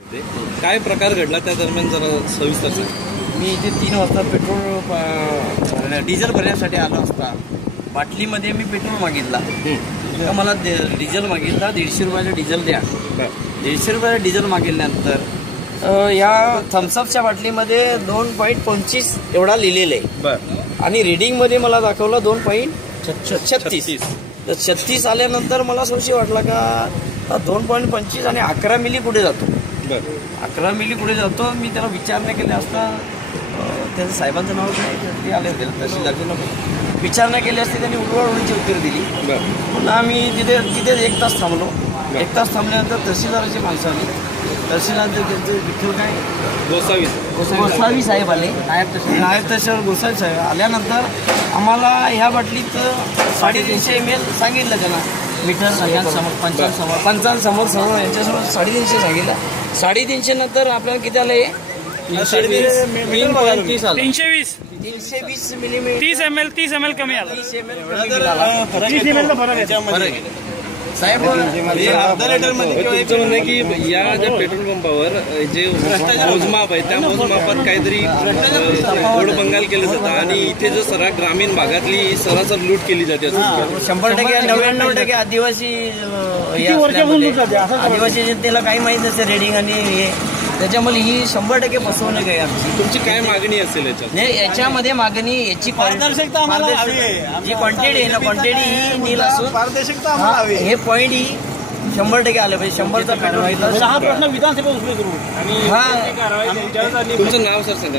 काय प्रकार घडला त्या दरम्यान जरा सविस्तर सांगा. मी इथे 3 वाजता पेट्रोल डिझेल भरण्यासाठी आलो असता बाटलीमध्ये मी पेट्रोल मागितला. तर मला डिझेल मागितला, 150 रुपयाचं डिझेल द्या. 150 रुपयाचं डिझेल मागितल्यानंतर या थम्सअपच्या बाटलीमध्ये 2.25 एवढा लिहिलेलं आहे बरं. आणि रिडिंगमध्ये मला दाखवलं 2.36. तर 36 आल्यानंतर मला संशय वाटला का 2.25 आणि 11 मिली पुढे जातो. बरं. 11 मिली पुढे जातो. मी त्याला विचारणा केली असता त्याचं साहेबांचं नाव काय ते आले होते तहसीलदारचे विचारणा केली असती त्यांनी उडवाउडीची उत्तर दिली. बरं. पुन्हा मी तिथेच 1 तास थांबलो. 1 तास थांबल्यानंतर तहसीलदाराची माणसं आली. तहसीलदार त्यांचं विठ्ठल काय गोसावी साहेब आले. नायब तहसीलदार गोसावी साहेब आल्यानंतर आम्हाला ह्या बाटलीत 350 ml सांगितलं त्यांना मीटर सगळ्यांसमोर पंचांसमोर यांच्यासमोर 350 सांगितलं. 350 नंतर आपल्याला किती आलं हे 320 मिलीमीटर 30 ml कमी आला. 30 ml साहेब तुमचं म्हणणं आहे की या ज्या पेट्रोल पंपावर जे मोजमाप आहे त्या मोजमापात काहीतरी तोडबंगाल केलं जातं आणि इथे जो सगळा ग्रामीण भागातली सरासर लूट केली जाते असं 100% 99% आदिवासी आदिवासी जनतेला काही माहीत नसते रेडिंग आणि हे त्याच्यामुळे ही 100% फसवणूक आहे आमची. तुमची काय मागणी असेल याच्यात? नाही याच्यामध्ये मागणी याची पारदर्शकता जी क्वांटिटी आहे ना क्वांटिटी ही नील असून पारदर्शकता हे पॉईंट ही 100% आलं पाहिजे. 100चा पेट्रोल प्रश्न विधानसभेत उभे करू आणि हा तुमचं नाव सर सांगा.